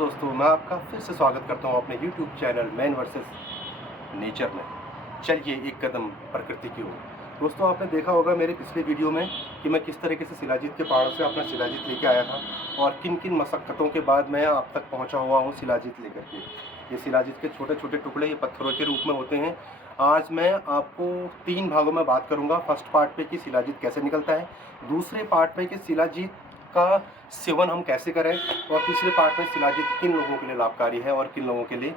दोस्तों, मैं आपका फिर से स्वागत करता हूं अपने YouTube channel man versus nature में। चलिए एक कदम प्रकृति की ओर। दोस्तों, आपने देखा होगा मेरे पिछले वीडियो में कि मैं किस तरीके से शिलाजीत के पहाड़ों से अपना शिलाजीत लेके आया था और किन किन मशक्क़तों के बाद मैं आप तक पहुंचा हुआ हूं शिलाजीत लेकर के। ये शिलाजीत के छोटे छोटे टुकड़े ये पत्थरों के रूप में होते हैं। आज मैं आपको 3 भागों में बात करूँगा। फर्स्ट पार्ट पे कि शिलाजीत कैसे निकलता है, दूसरे पार्ट में कि शिलाजीत का सेवन हम कैसे करें, और तीसरे पार्ट में शिलाजीत किन लोगों के लिए लाभकारी है और किन लोगों के लिए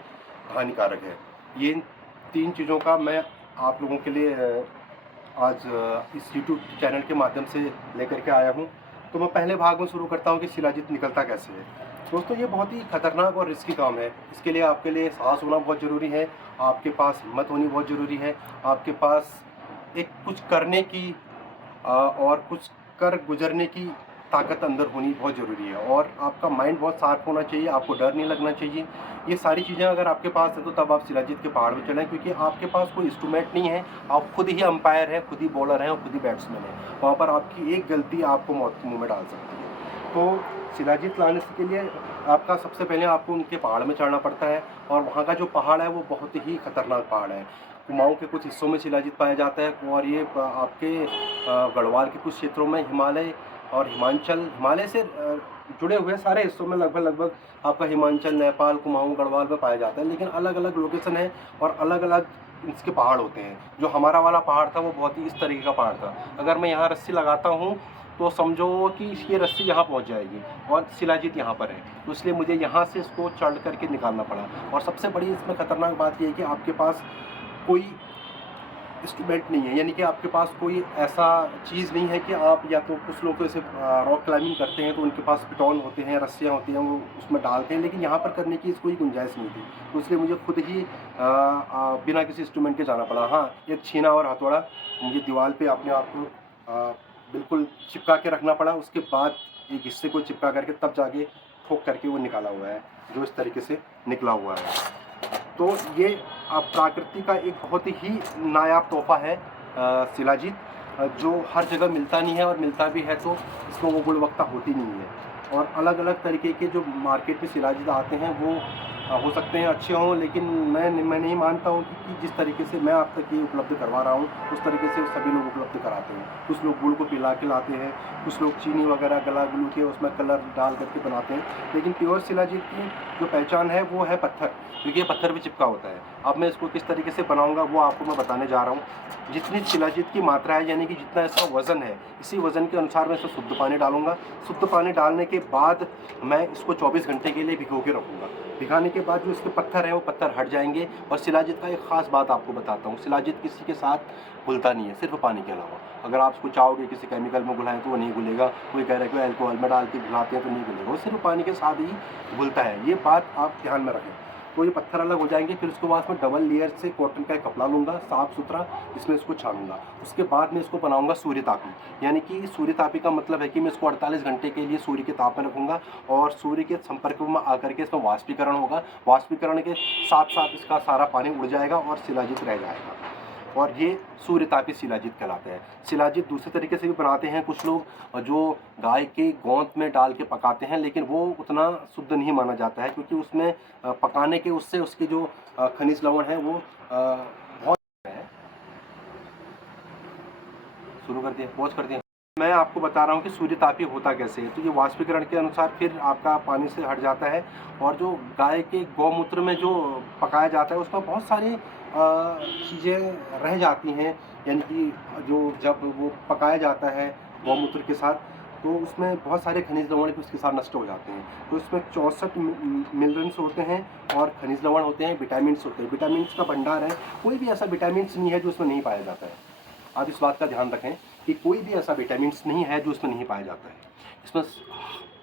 हानिकारक है। ये 3 चीज़ों का मैं आप लोगों के लिए आज इस YouTube चैनल के माध्यम से लेकर के आया हूँ। तो मैं पहले भाग में शुरू करता हूँ कि शिलाजीत निकलता कैसे है। दोस्तों, ये बहुत ही खतरनाक और रिस्की काम है। इसके लिए आपके लिए साहस होना बहुत ज़रूरी है, आपके पास हिम्मत होनी बहुत ज़रूरी है, आपके पास एक कुछ करने की और कुछ कर गुजरने की ताकत अंदर होनी बहुत ज़रूरी है, और आपका माइंड बहुत शार्प होना चाहिए, आपको डर नहीं लगना चाहिए। ये सारी चीज़ें अगर आपके पास है तो तब आप शिलाजीत के पहाड़ में चलें, क्योंकि आपके पास कोई इंस्ट्रूमेंट नहीं है। आप खुद ही अंपायर हैं, खुद ही बॉलर हैं और खुद ही बैट्समैन हैं। वहाँ पर आपकी एक गलती आपको मौत के मुँह में डाल सकती है। तो शिलाजीत लाने के लिए आपका सबसे पहले आपको उनके पहाड़ में चढ़ना पड़ता है, और वहाँ का जो पहाड़ है वो बहुत ही खतरनाक पहाड़ है। कुमाऊं के कुछ हिस्सों में शिलाजीत पाया जाता है, और ये आपके गढ़वाल के कुछ क्षेत्रों में, हिमालय और हिमालय से जुड़े हुए सारे हिस्सों में लगभग आपका हिमाचल, नेपाल, कुमाऊं, गढ़वाल में पाया जाता है। लेकिन अलग अलग लोकेशन है और अलग अलग इसके पहाड़ होते हैं। जो हमारा वाला पहाड़ था वो बहुत ही इस तरीके का पहाड़ था। अगर मैं यहाँ रस्सी लगाता हूँ तो समझो कि ये रस्सी यहाँ पहुँच जाएगी और शिलाजीत यहाँ पर है, तो इसलिए मुझे यहाँ से इसको चढ़ करके निकालना पड़ा। और सबसे बड़ी इसमें खतरनाक बात यह है कि आपके पास कोई इंस्ट्रूमेंट नहीं है, यानी कि आपके पास कोई ऐसा चीज़ नहीं है कि आप, या तो कुछ लोग तो ऐसे रॉक क्लाइंबिंग करते हैं तो उनके पास पिटॉन होते हैं, रस्सियाँ होती हैं, वो उसमें डालते हैं, लेकिन यहाँ पर करने की कोई गुंजाइश नहीं थी। तो इसलिए मुझे खुद ही बिना किसी इंस्ट्रूमेंट के जाना पड़ा। हाँ, एक छीना और हथौड़ा मुझे दीवार पे अपने आप को बिल्कुल चिपका के रखना पड़ा। उसके बाद एक हिस्से को चिपका करके तब जाके ठोक करके वो निकाला हुआ है, जो इस तरीके से निकला हुआ है। तो ये प्रकृति का एक बहुत ही नायाब तोहफा है शिलाजीत, जो हर जगह मिलता नहीं है, और मिलता भी है तो इसमें वो गुणवत्ता होती नहीं है। और अलग अलग तरीके के जो मार्केट में शिलाजीत आते हैं वो हो सकते हैं अच्छे हों, लेकिन मैं नहीं मानता हूँ कि जिस तरीके से मैं आप तक ये उपलब्ध करवा रहा हूँ उस तरीके से सभी लोग उपलब्ध कराते हैं। कुछ लोग गुड़ को पिला के लाते हैं, कुछ लोग चीनी वगैरह गला गुलू के उसमें कलर डाल करके बनाते हैं, लेकिन प्योर शिलाजीत की जो पहचान है वो है पत्थर, क्योंकि ये पत्थर भी चिपका होता है। अब मैं इसको किस तरीके से बनाऊंगा वो आपको मैं बताने जा रहा हूँ। जितनी शिलाजीत की मात्रा है, यानी कि जितना इसका वज़न है, इसी वज़न के अनुसार मैं इसमें शुद्ध पानी डालूंगा। शुद्ध पानी डालने के बाद मैं इसको 24 घंटे के लिए भिगो के रखूँगा। भिगाने के बाद जो इसके पत्थर हैं वो पत्थर हट जाएंगे। और शिलाजीत का एक ख़ास बात आपको बताता हूँ, शिलाजीत किसी के साथ घुलता नहीं है, सिर्फ पानी के अलावा। अगर आप उसको चाहोगे किसी केमिकल में घुलाएं तो वो नहीं घुलेगा। कोई कह रहा है कि अल्कोहल में डाल के घुलाते हैं तो नहीं घुलेगा, वो सिर्फ पानी के साथ ही घुलता है। ये बात आप ध्यान में रखें। तो ये पत्थर अलग हो जाएंगे। फिर उसके बाद मैं डबल लेयर से कॉटन का एक कपड़ा लूँगा साफ़ सुथरा, जिसमें इसको छानूंगा। उसके बाद मैं इसको बनाऊंगा सूर्य तापी। यानी कि सूर्य तापी का मतलब है कि मैं इसको 48 घंटे के लिए सूर्य के ताप में रखूँगा, और सूर्य के संपर्क में आकर के इसमें वाष्पीकरण होगा। वाष्पीकरण के साथ साथ इसका सारा पानी उड़ जाएगा और शिलाजीत रह जाएगा, और ये सूर्य तापी शिलाजीत कहलाते हैं। शिलाजीत दूसरे तरीके से भी बनाते हैं कुछ लोग, जो गाय के गोंद में डाल के पकाते हैं, लेकिन वो उतना शुद्ध नहीं माना जाता है, क्योंकि उसमें पकाने के उससे उसकी जो खनिज लवण है वो बहुत है। शुरू कर दिया, पॉज कर दिया। मैं आपको बता रहा हूँ कि सूर्य तापी होता कैसे है। तो ये वाष्पीकरण के अनुसार फिर आपका पानी से हट जाता है, और जो गाय के गौमूत्र में जो पकाया जाता है उसमें बहुत सारी चीज़ें रह जाती हैं। यानी कि जो जब वो पकाया जाता है गौमूत्र के साथ, तो उसमें बहुत सारे खनिज लवण भी उसके साथ नष्ट हो जाते हैं। तो इसमें 64 मिनरल्स होते हैं और खनिज लवण होते हैं, विटामिन्स होते हैं। विटामिन्स का भंडार है, कोई भी ऐसा विटामिन्स नहीं है जो उसमें नहीं पाया जाता है। आप इस बात का ध्यान रखें कि कोई भी ऐसा विटामिन्स नहीं है जो इसमें नहीं पाया जाता है। इसमें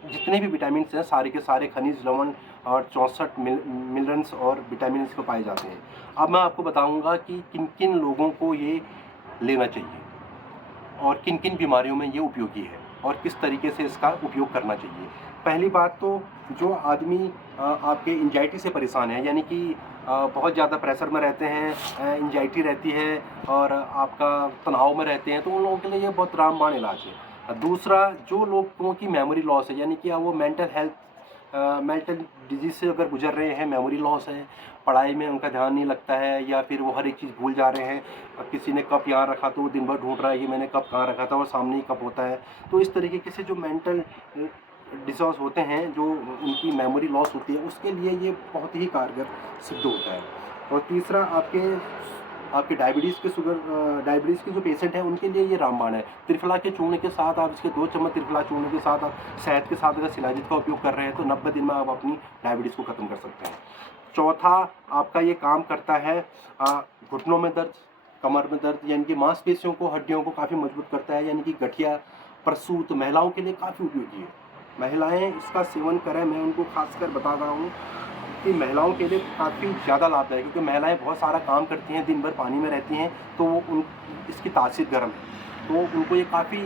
जितने भी विटामिन्स हैं सारे के सारे खनिज लवण और 64 मिनरल्स और विटामिन इसमें पाए जाते हैं। अब मैं आपको बताऊंगा कि किन किन लोगों को ये लेना चाहिए और किन किन बीमारियों में ये उपयोगी है और किस तरीके से इसका उपयोग करना चाहिए। पहली बात तो, जो आदमी आपके एंजाइटी से परेशान है, यानी कि बहुत ज़्यादा प्रेशर में रहते हैं, एंजाइटी रहती है और आपका तनाव में रहते हैं, तो उन लोगों के लिए ये बहुत रामबाण इलाज है। दूसरा, जो लोगों की मेमोरी लॉस है, यानी कि वो मेंटल हेल्थ मेंटल डिजीज़ से अगर गुजर रहे हैं, मेमोरी लॉस है, पढ़ाई में उनका ध्यान नहीं लगता है, या फिर वो हर एक चीज़ भूल जा रहे हैं। किसी ने कप यहाँ रखा तो वो दिन भर ढूंढ रहा है कि मैंने कप कहाँ रखा था, और सामने ही कप होता है। तो इस तरीके से जो मेंटल डिसऑर्डर्स होते हैं, जो उनकी मेमोरी लॉस होती है, उसके लिए ये बहुत ही कारगर सिद्ध होता है। और तीसरा, आपके डायबिटीज़ के जो पेशेंट हैं उनके लिए ये रामबाण है। त्रिफला के चूर्ण के साथ आप इसके 2 चम्मच त्रिफला चूर्ण के साथ आप शहद के साथ अगर शिलाजीत का उपयोग कर रहे हैं तो 90 दिन में आप अपनी डायबिटीज़ को ख़त्म कर सकते हैं। चौथा, आपका ये काम करता है घुटनों में दर्द, कमर में दर्द, यानी कि मांसपेशियों को, हड्डियों को काफ़ी मजबूत करता है, यानी कि गठिया, प्रसूत महिलाओं के लिए काफ़ी उपयोगी है। महिलाएं इसका सेवन करें, मैं उनको खासकर बता रहा हूँ कि महिलाओं के लिए काफ़ी ज़्यादा लाभदायक है, क्योंकि महिलाएं बहुत सारा काम करती हैं, दिन भर पानी में रहती हैं, तो वो इसकी तासीर गर्म है, तो उनको ये काफ़ी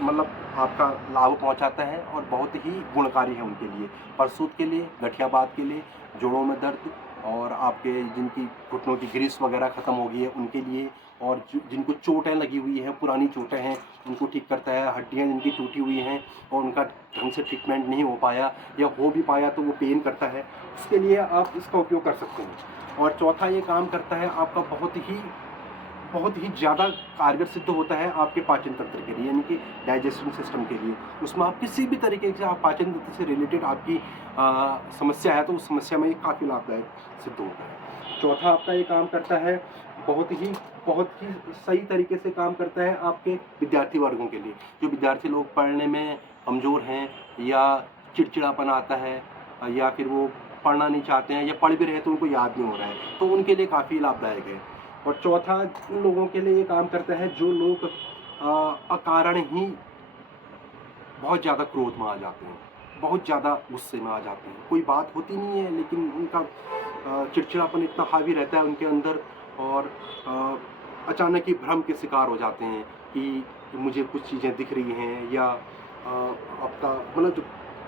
मतलब आपका लाभ पहुंचाता है और बहुत ही गुणकारी है उनके लिए, प्रसूत के लिए, गठियाबात के लिए, जोड़ों में दर्द, और आपके जिनकी घुटनों की ग्रीस वगैरह ख़त्म हो गई है उनके लिए, और जिनको चोटें लगी हुई हैं, पुरानी चोटें हैं, उनको ठीक करता है। हड्डियां जिनकी टूटी हुई हैं और उनका ढंग से ट्रीटमेंट नहीं हो पाया, या हो भी पाया तो वो पेन करता है, उसके लिए आप इसका उपयोग कर सकते हैं। और चौथा, ये काम करता है आपका बहुत ही ज़्यादा कारगर सिद्ध होता है आपके पाचन तंत्र के लिए, यानी कि डाइजेशन सिस्टम के लिए। उसमें आप किसी भी तरीके से, आप पाचन तंत्र से रिलेटेड आपकी समस्या है तो उस समस्या में ये काफ़ी लाभदायक सिद्ध होता है। चौथा, आपका ये काम करता है बहुत ही सही तरीके से काम करता है आपके विद्यार्थी वर्गों के लिए। जो विद्यार्थी लोग पढ़ने में कमज़ोर हैं, या चिड़चिड़ापन आता है, या फिर वो पढ़ना नहीं चाहते हैं, या पढ़ भी रहे हैं तो उनको याद नहीं हो रहा है, तो उनके लिए काफ़ी लाभदायक है। और चौथा, उन लोगों के लिए ये काम करता है जो लोग अकारण ही बहुत ज़्यादा क्रोध में आ जाते हैं, बहुत ज़्यादा गुस्से में आ जाते हैं, कोई बात होती नहीं है लेकिन उनका चिड़चिड़ापन इतना हावी रहता है उनके अंदर, और अचानक ही भ्रम के शिकार हो जाते हैं कि मुझे कुछ चीज़ें दिख रही हैं, या आपका मतलब जो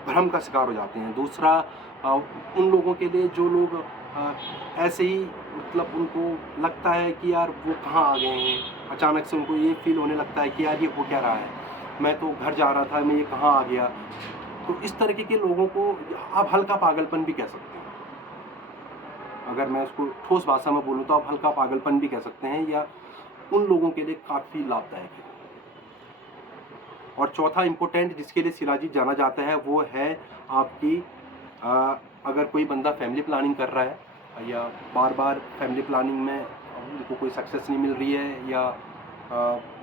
भ्रम का शिकार हो जाते हैं। दूसरा, उन लोगों के लिए जो लोग ऐसे ही मतलब उनको लगता है कि यार वो कहाँ आ गए हैं, अचानक से उनको ये फील होने लगता है कि यार ये हो क्या रहा है, मैं तो घर जा रहा था, मैं ये कहाँ आ गया। तो इस तरीके के लोगों को आप हल्का पागलपन भी कह सकते हैं। अगर मैं उसको ठोस भाषा में बोलूँ तो आप हल्का पागलपन भी कह सकते हैं, या उन लोगों के लिए काफ़ी लाभदायक है। और चौथा इम्पोर्टेंट जिसके लिए शिलाजीत जाना जाता है वो है आपकी अगर कोई बंदा फैमिली प्लानिंग कर रहा है, या बार बार फैमिली प्लानिंग में उनको कोई सक्सेस नहीं मिल रही है, या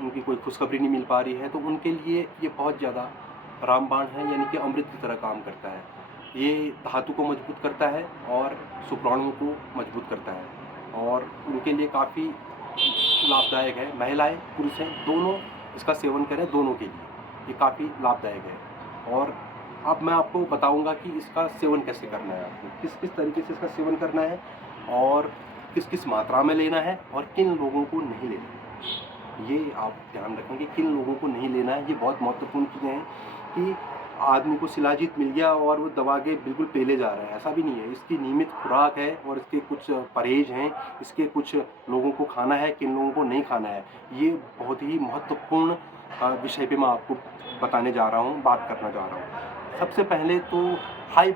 उनकी कोई खुशखबरी नहीं मिल पा रही है, तो उनके लिए ये बहुत ज़्यादा रामबाण है, यानी कि अमृत की तरह काम करता है। ये धातु को मजबूत करता है और शुक्राणुओं को मजबूत करता है, और उनके लिए काफ़ी लाभदायक है। महिलाएं पुरुष हैं दोनों इसका सेवन करें, दोनों के लिए ये काफ़ी लाभदायक है। और अब मैं आपको बताऊंगा कि इसका सेवन कैसे करना है, आपको किस किस तरीके से इसका सेवन करना है, और किस किस मात्रा में लेना है, और किन लोगों को नहीं लेना है। ये आप ध्यान रखेंगे, किन लोगों को नहीं लेना है। ये बहुत महत्वपूर्ण चीज़ें हैं कि आदमी को शिलाजीत मिल गया और वो दबा के बिल्कुल पेले जा रहा है, ऐसा भी नहीं है। इसकी नियमित खुराक है और इसके कुछ परहेज हैं, इसके कुछ लोगों को खाना है, किन लोगों को नहीं खाना है। ये बहुत ही महत्वपूर्ण विषय पे मैं आपको बताने जा रहा हूँ, बात करना जा रहा हूँ। सबसे पहले तो हाई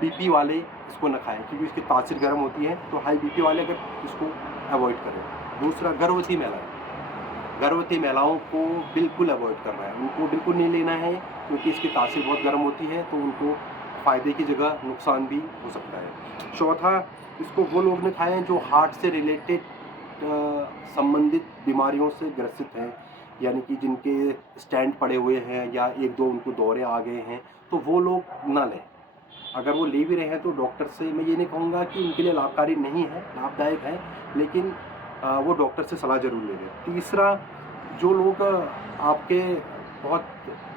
बीपी वाले इसको न खाएं, क्योंकि इसकी तासीर गर्म होती है, तो हाई बीपी वाले अगर इसको अवॉइड करें। दूसरा, गर्भवती महिलाओं को बिल्कुल अवॉइड करना है, उनको बिल्कुल नहीं लेना है, क्योंकि इसकी तासीर बहुत गर्म होती है, तो उनको फ़ायदे की जगह नुकसान भी हो सकता है। चौथा, इसको वो लोग न खाएं जो हार्ट से रिलेटेड संबंधित बीमारियों से ग्रसित हैं, यानी कि जिनके स्टैंड पड़े हुए हैं, या एक दो उनको दौरे आ गए हैं, तो वो लोग ना लें। अगर वो ले भी रहे हैं तो डॉक्टर से, मैं ये नहीं कहूँगा कि उनके लिए लाभकारी नहीं है, लाभदायक है, लेकिन वो डॉक्टर से सलाह ज़रूर ले लें। तीसरा, जो लोग आपके बहुत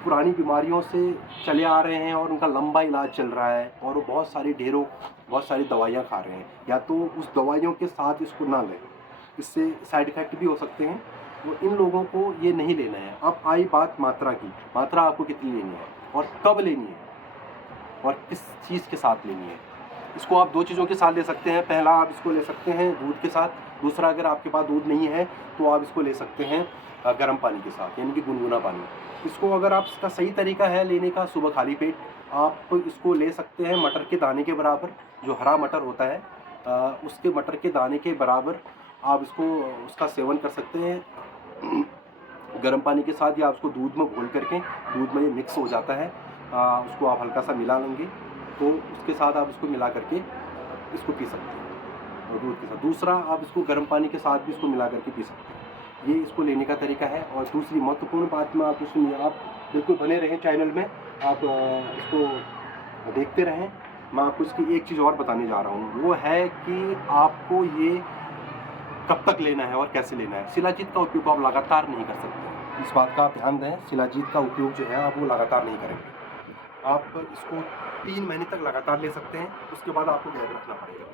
पुरानी बीमारियों से चले आ रहे हैं और उनका लंबा इलाज चल रहा है, और वो बहुत सारी दवाइयाँ खा रहे हैं, या तो उस दवाइयों के साथ इसको ना लें, इससे साइड इफ़ेक्ट भी हो सकते हैं, तो इन लोगों को ये नहीं लेना है। अब आई बात मात्रा की, मात्रा आपको कितनी लेनी है और कब लेनी है और किस चीज़ के साथ लेनी है। इसको आप दो चीज़ों के साथ ले सकते हैं। पहला, आप इसको ले सकते हैं दूध के साथ। दूसरा, अगर आपके पास दूध नहीं है तो आप इसको ले सकते हैं गर्म पानी के साथ, यानी कि गुनगुना पानी। इसको अगर आप, इसका सही तरीका है लेने का, सुबह खाली पेट आप इसको ले सकते हैं मटर के दाने के बराबर, जो हरा मटर होता है उसके मटर के दाने के बराबर आप इसको उसका सेवन कर सकते हैं गर्म पानी के साथ, या उसको दूध में घोल करके, दूध में ये मिक्स हो जाता है, उसको आप हल्का सा मिला लेंगे तो उसके साथ आप इसको मिला करके इसको पी सकते हैं और दूध के साथ। दूसरा, आप इसको गर्म पानी के साथ भी इसको मिला करके पी सकते हैं। ये इसको लेने का तरीका है। और दूसरी महत्वपूर्ण बात में आप इसमें आप बिल्कुल बने रहें चैनल में, आप इसको देखते रहें। मैं आपको इसकी एक चीज़ और बताने जा रहा हूँ, वो है कि आपको ये कब तक लेना है और कैसे लेना है। शिलाजीत का उपयोग आप लगातार नहीं कर सकते, इस बात का आप ध्यान दें। शिलाजीत का उपयोग जो है आप वो लगातार नहीं करेंगे। आप इसको 3 महीने तक लगातार ले सकते हैं, उसके बाद आपको गैप रखना पड़ेगा।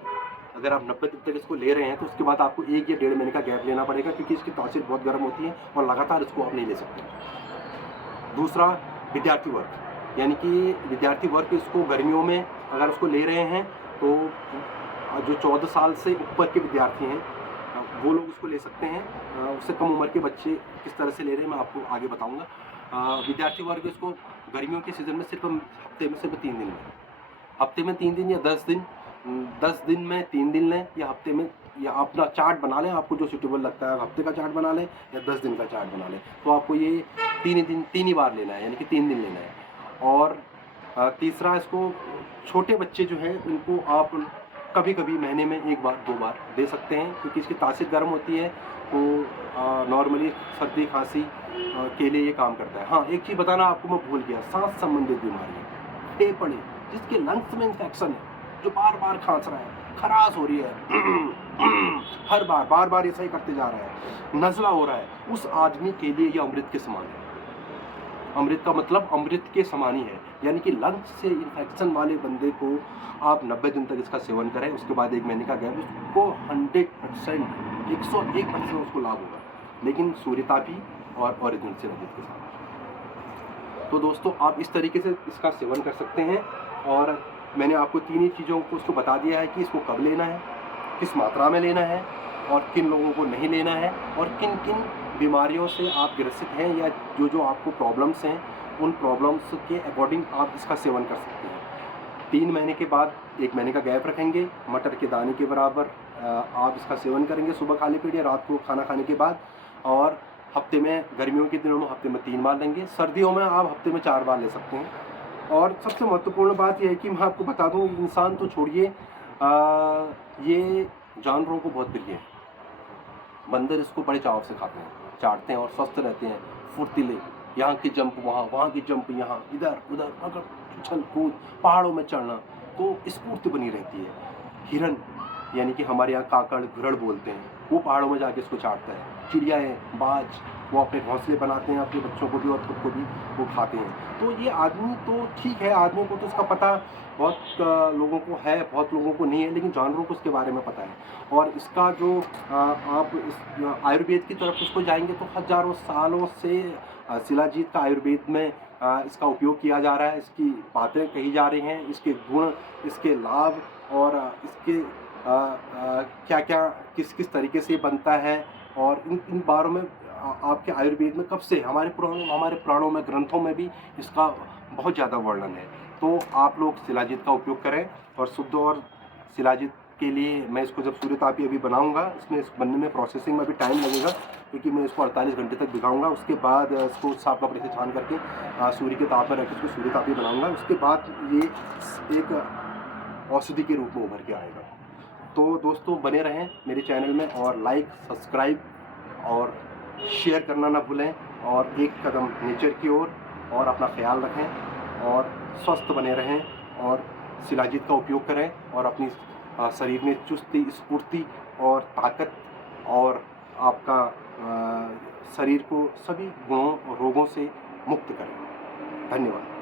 अगर आप 90 दिन तक इसको ले रहे हैं तो उसके बाद आपको 1 या 1.5 महीने का गैप लेना पड़ेगा, क्योंकि इसकी तासीर बहुत गर्म होती है और लगातार इसको आप नहीं ले सकते। दूसरा, विद्यार्थी वर्ग, यानी कि विद्यार्थी वर्ग इसको गर्मियों में अगर उसको ले रहे हैं तो जो 14 साल से ऊपर के विद्यार्थी हैं वो लोग उसको ले सकते हैं। उससे कम उम्र के बच्चे किस तरह से ले रहे हैं मैं आपको आगे बताऊंगा। विद्यार्थी वर्ग इसको गर्मियों के सीज़न में सिर्फ हफ्ते में सिर्फ 3 दिन लें, हफ्ते में 3 दिन या 10 दिन, 10 दिन में 3 दिन लें, या हफ्ते में, या अपना चार्ट बना लें, आपको जो सूटेबल लगता है हफ्ते का चार्ट बना लें या 10 दिन का चार्ट बना लें। तो आपको ये 3 ही बार लेना है, यानी कि 3 दिन लेना है। और तीसरा, इसको छोटे बच्चे जो हैं उनको आप कभी कभी महीने में 1 बार 2 बार दे सकते हैं, क्योंकि इसकी तासीर गर्म होती है तो नॉर्मली सर्दी खांसी के लिए ये काम करता है। हाँ, एक चीज़ बताना आपको मैं भूल गया, सांस संबंधित बीमारियाँ, फेफड़े, जिसके लंग्स में इन्फेक्शन है, जो बार बार खांस रहा है, खराश हो रही है हर बार बार ऐसा ही करते जा रहा है, नज़ला हो रहा है, उस आदमी के लिए ये अमृत के समान है। अमृत का मतलब अमृत के समान ही है, यानी कि लंग्स से इन्फेक्शन वाले बंदे को आप 90 दिन तक इसका सेवन करें, उसके बाद 1 महीने का गैप, उसको 100% 101% उसको लाभ होगा, लेकिन सूर्यतापी और ओरिजिनल शिलाजीत के साथ। तो दोस्तों, आप इस तरीके से इसका सेवन कर सकते हैं। और मैंने आपको 3 ही चीज़ों को उसको बता दिया है कि इसको कब लेना है, किस मात्रा में लेना है, और किन लोगों को नहीं लेना है, और किन किन बीमारियों से आप ग्रसित हैं, या जो आपको प्रॉब्लम्स हैं उन प्रॉब्लम्स के अकॉर्डिंग आप इसका सेवन कर सकते हैं। 3 महीने के बाद 1 महीने का गैप रखेंगे, मटर के दाने के बराबर आप इसका सेवन करेंगे सुबह खाली पेट या रात को खाना खाने के बाद। और हफ्ते में, गर्मियों के दिनों में हफ्ते में 3 बार लेंगे, सर्दियों में आप हफ्ते में 4 बार ले सकते हैं। और सबसे महत्वपूर्ण बात यह है कि मैं आपको बता दूं, इंसान तो छोड़िए, ये जानवरों को बहुत प्रिय है। बंदर इसको बड़े चाव से खाते हैं, चाटते हैं और स्वस्थ रहते हैं, फुर्तीले, यहाँ की जंप वहाँ की जंप यहाँ, इधर उधर, अगर उछल कूद, पहाड़ों में चढ़ना, तो स्फूर्ति बनी रहती है। हिरन, यानी कि हमारे यहाँ काकड़ घुरड़ बोलते हैं, वो पहाड़ों में जाके इसको चाटता है। चिड़ियाएँ, बाज, वो अपने घोंसले बनाते हैं, अपने बच्चों को भी और खुद को भी वो खाते हैं। तो ये आदमी तो ठीक है, आदमी को तो इसका पता बहुत लोगों को है, बहुत लोगों को नहीं है, लेकिन जानवरों को इसके बारे में पता है। और इसका जो आप इस आयुर्वेद की तरफ इसको जाएंगे तो हज़ारों सालों से शिलाजीत का आयुर्वेद में इसका उपयोग किया जा रहा है, इसकी बातें कही जा रही हैं, इसके गुण, इसके लाभ, और इसके क्या क्या किस तरीके से बनता है। और इन बारों में आपके आयुर्वेद में कब से हमारे पुराणों में, ग्रंथों में भी इसका बहुत ज़्यादा वर्णन है। तो आप लोग शिलाजीत का उपयोग करें। और शुद्ध और शिलाजीत के लिए मैं इसको जब सूर्यतापी अभी बनाऊंगा, इसमें इस बनने में प्रोसेसिंग में भी टाइम लगेगा, क्योंकि मैं इसको 48 घंटे तक भिगाऊंगा। उसके बाद इसको साफ कपड़े से छान करके सूर्य के ताप पर रख के इसको सूर्यतापी बनाऊंगा। उसके बाद ये एक औषधि के रूप में उभर के आएगा। तो दोस्तों, बने रहें मेरे चैनल में, और लाइक, सब्सक्राइब और शेयर करना ना भूलें। और एक कदम नेचर की ओर, और अपना ख्याल रखें और स्वस्थ बने रहें, और शिलाजीत का उपयोग करें, और अपनी शरीर में चुस्ती, स्फूर्ति और ताकत, और आपका शरीर को सभी गुणों और रोगों से मुक्त करें। धन्यवाद।